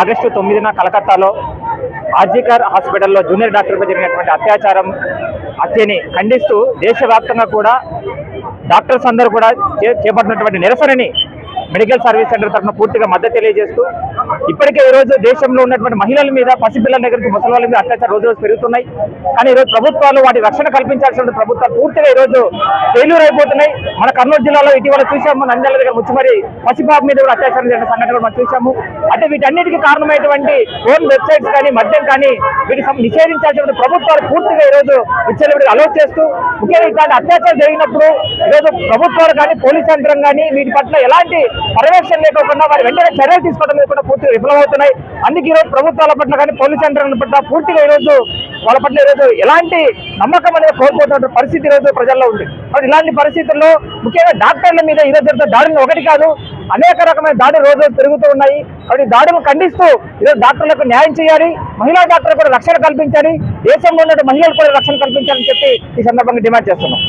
August 9న కలకత్తాలో ఆర్జీకర్ హాస్పిటల్లో junior డాక్టర్పై జరిగినటువంటి అత్యాచారం హత్యని ఖండిస్తూ దేశవ్యాప్తంగా కూడా డాక్టర్స్ అందరూ కూడా చేపట్టినటువంటి నిరసనని మెడికల్ సర్వీస్ సెంటర్ తరఫున పూర్తిగా మద్దతు తెలియజేస్తూ ఇప్పటికే ఈరోజు దేశంలో ఉన్నటువంటి మహిళల మీద పసిపిల్లల దగ్గర నుంచి ముసలి మీద అత్యాచారం రోజు రోజు పెరుగుతున్నాయి. కానీ ఈరోజు ప్రభుత్వాలు వాటి రక్షణ కల్పించాల్సిన ప్రభుత్వాలు పూర్తిగా ఈరోజు ఫెయిల్యూర్ అయిపోతున్నాయి. మన కర్నూలు జిల్లాలో ఇటీవల చూసాము, నంద్యాల దగ్గర ముచ్చుమరి పసిబాబు మీద కూడా అత్యాచారం జరిగిన సంఘటనలు మనం చూసాము. అంటే వీటన్నిటికీ కారణమైనటువంటి ఫోన్ వెబ్సైట్స్ కానీ మద్యం కానీ వీటికి నిషేధించాల్సిన ప్రభుత్వాలు పూర్తిగా ఈరోజు విచ్చలవిడిగా అలౌ చేస్తూ ముఖ్యంగా ఇట్లాంటి అత్యాచారం జరిగినప్పుడు ఈరోజు ప్రభుత్వాలు కానీ పోలీస్ యంత్రం కానీ వీటి పట్ల ఎలాంటి పర్యవేక్షణ లేకుండా వారి వెంటనే చర్యలు తీసుకోవడం లేకుండా పూర్తిగా విఫలమవుతున్నాయి. అందుకే ఈరోజు ప్రభుత్వాల పట్ల కానీ పోలీస్ యంత్రాల పట్ల పూర్తిగా ఈరోజు వాళ్ళ పట్ల ఈరోజు ఎలాంటి నమ్మకం అనేది కోల్పోతున్న పరిస్థితి ఈరోజు ప్రజల్లో ఉంది. కాబట్టి ఇలాంటి పరిస్థితుల్లో ముఖ్యంగా డాక్టర్ల మీద ఈరోజు జరిగిన దాడులు ఒకటి కాదు, అనేక రకమైన దాడులు రోజు రోజు పెరుగుతూ ఉన్నాయి. కాబట్టి దాడులు ఖండిస్తూ ఈరోజు డాక్టర్లకు న్యాయం చేయాలి, మహిళా డాక్టర్లకు కూడా రక్షణ కల్పించాలి, దేశంలో ఉన్న మహిళలకు కూడా రక్షణ కల్పించాలని చెప్పి ఈ సందర్భంగా డిమాండ్ చేస్తున్నాం.